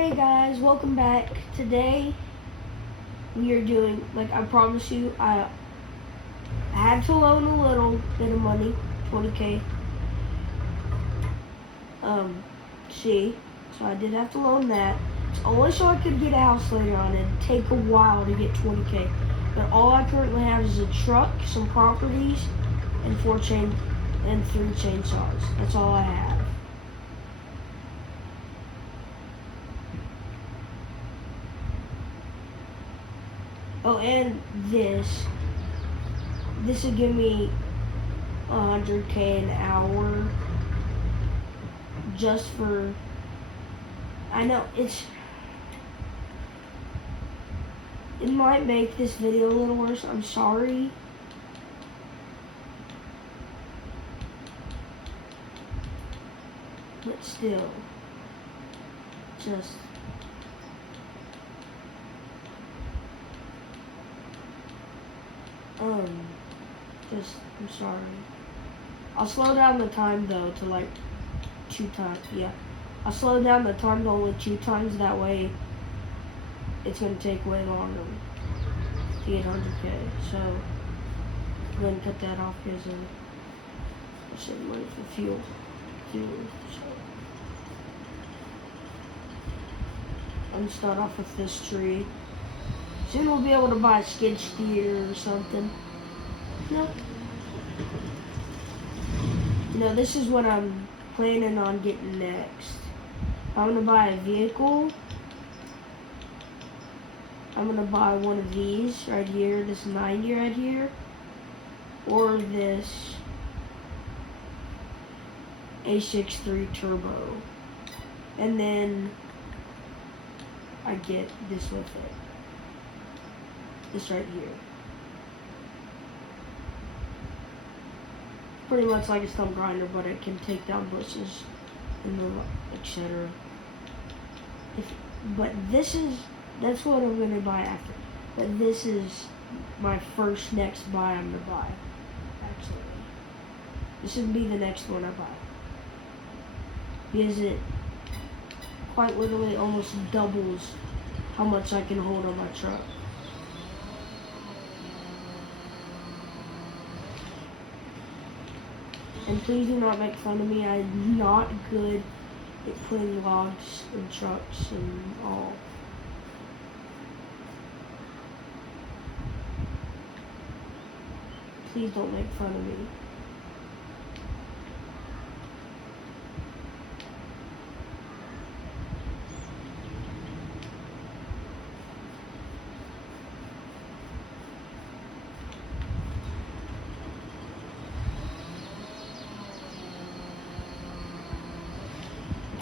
Hey guys, welcome back. Today we are doing, like I promised you, I had to loan a little bit of money, 20K. See, so I did have to loan that. It's only so I could get a house later on. It'd take a while to get 20K. But all I currently have is a truck, some properties, and 3 chainsaws. That's all I have. Oh, and this would give me 100K an hour just for, I know it might make this video a little worse, I'm sorry. But still, I'm sorry. I'll slow down the time though to like 2 times, yeah. I'll slow down the time to only 2 times, that way it's gonna take way longer to get 100K. So, I'm gonna cut that off because I save money for fuel. So, I'm gonna start off with this tree. Soon we'll be able to buy a skid steer or something. No, this is what I'm planning on getting next. I'm gonna buy a vehicle. I'm gonna buy one of these right here, this 90 right here, or this A63 Turbo, and then I get this with it. This right here. Pretty much like a stump grinder, but it can take down bushes and etc. But that's what I'm gonna buy after. But this is my next buy I'm gonna buy. Actually, this would be the next one I buy because it quite literally almost doubles how much I can hold on my truck. And please do not make fun of me. I'm not good at putting logs in trucks and all. Please don't make fun of me.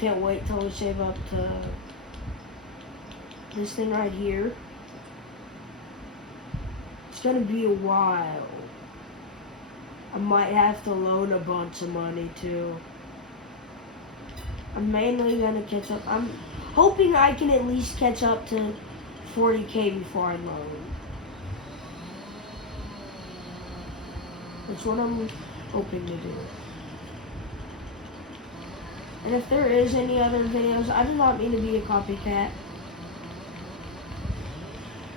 Can't wait till we save up to this thing right here. It's gonna be a while. I might have to loan a bunch of money too. I'm mainly gonna catch up. I'm hoping I can at least catch up to 40K before I loan. That's what I'm hoping to do. And if there is any other videos, I do not mean to be a copycat.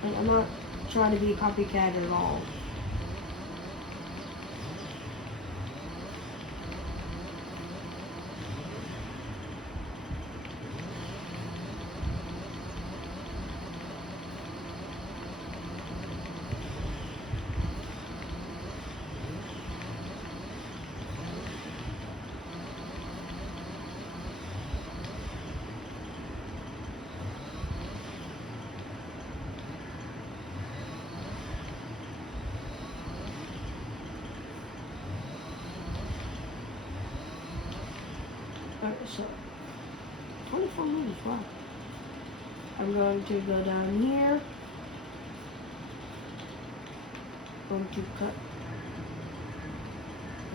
Like, I'm not trying to be a copycat at all. Alright, so 24 minutes, wow. I'm going to go down here. Going to cut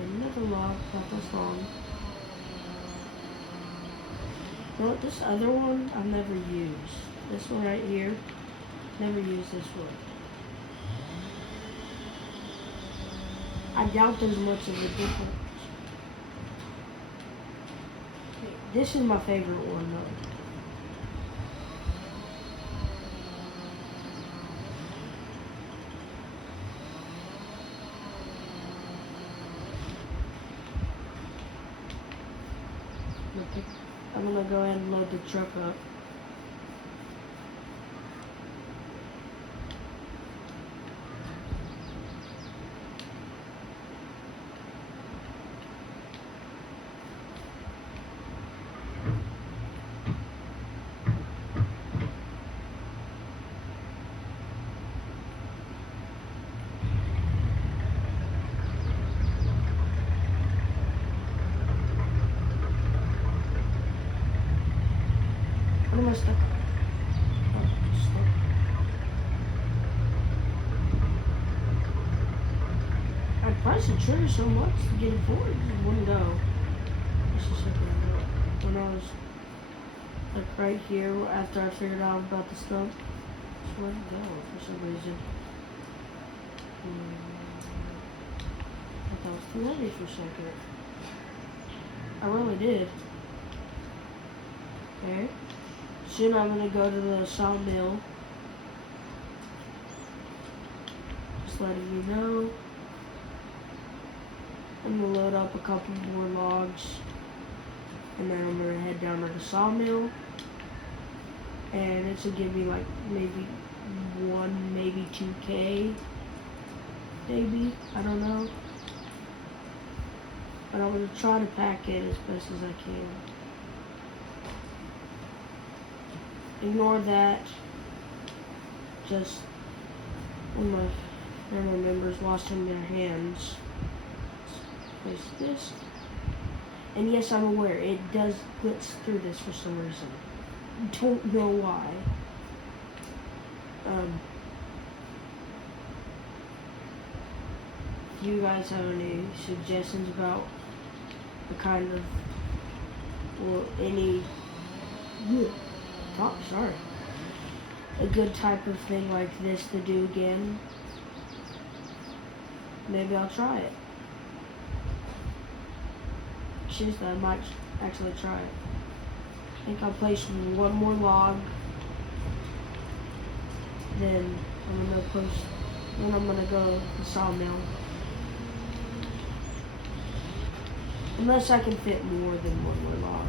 another log, not this long. You know what, this other one I've never used. This one right here, never used this one. I doubt there's much of a difference. This is my favorite one though. gonna go ahead and load the truck up. What am I stuck? Oh, stuck. I pressed the trigger so much to get it forward, it wouldn't go. Just a second. When I was like right here, after I figured out about the stump, it wouldn't go for some reason. I thought it was too heavy for a second. I really did. Okay. Soon I'm gonna go to the sawmill. Just letting you know. I'm gonna load up a couple more logs. And then I'm gonna head down to the sawmill. And it's gonna give me like maybe 1, maybe 2K. Maybe. I don't know. But I'm gonna try to pack it as best as I can. Ignore that. Just when my family members washing their hands. Place this. And yes, I'm aware it does glitch through this for some reason. Don't know why. If you guys have any suggestions about the kind of, or any, sorry, a good type of thing like this to do again, maybe I'll try it. Seriously, I might actually try it. I think I'll place one more log, then I'm gonna go to the sawmill. Unless I can fit more than one more log.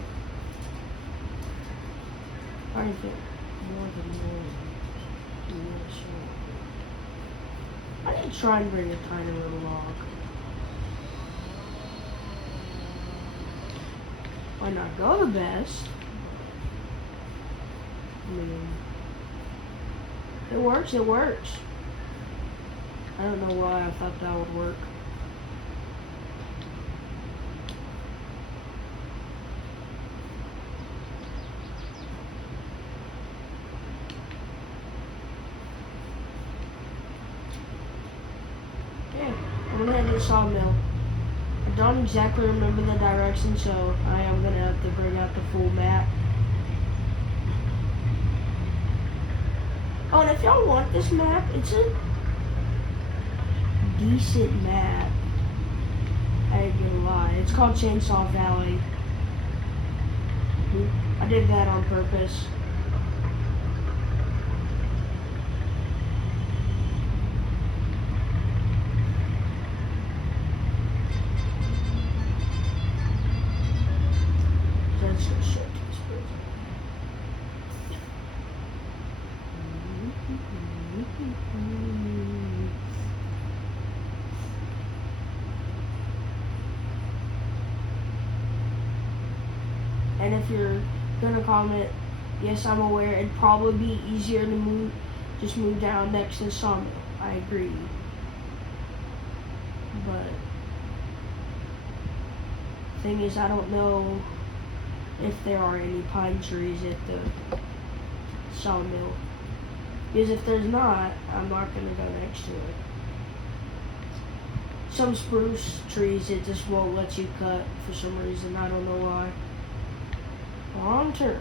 I can fit more than one. I'm not sure. I need to try and bring a tiny little log. Why not go the best? I mean, it works, it works. I don't know why I thought that would work. Okay, I'm gonna head to the sawmill. I don't exactly remember the direction, so I am gonna have to bring out the full map. Oh, and if y'all want this map, it's a decent map. I ain't gonna lie. It's called Chainsaw Valley. I did that on purpose. That's so short. And if you're gonna comment, yes, I'm aware, it'd probably be easier to just move down next to the sawmill. I agree. But the thing is, I don't know if there are any pine trees at the sawmill. Because if there's not, I'm not gonna go next to it. Some spruce trees, it just won't let you cut for some reason. I don't know why. Wrong turn.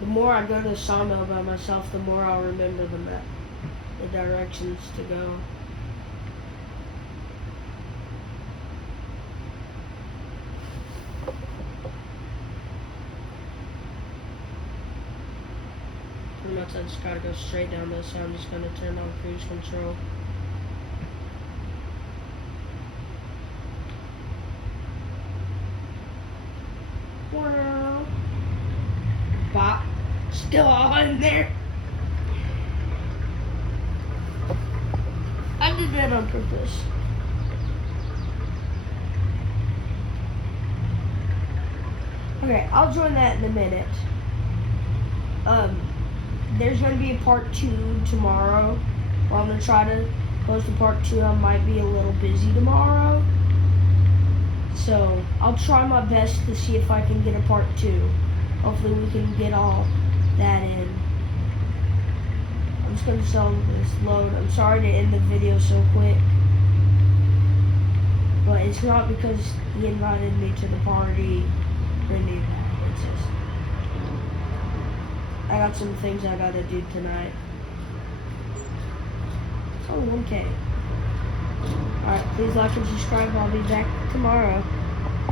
The more I go to the sawmill by myself, the more I'll remember the map, the directions to go. spots. I just gotta go straight down this, so I'm just gonna turn on cruise control. Wow. Bop. Still all in there. I did that on purpose. Okay, I'll join that in a minute. There's gonna be a part 2 tomorrow. Well, I'm gonna try to post a part 2. I might be a little busy tomorrow. So, I'll try my best to see if I can get a part 2. Hopefully we can get all that in. I'm just gonna sell this load. I'm sorry to end the video so quick. But it's not because he invited me to the party or any of that. It's just, I got some things I gotta do tonight. It's only 1K. Alright, please like and subscribe. I'll be back tomorrow.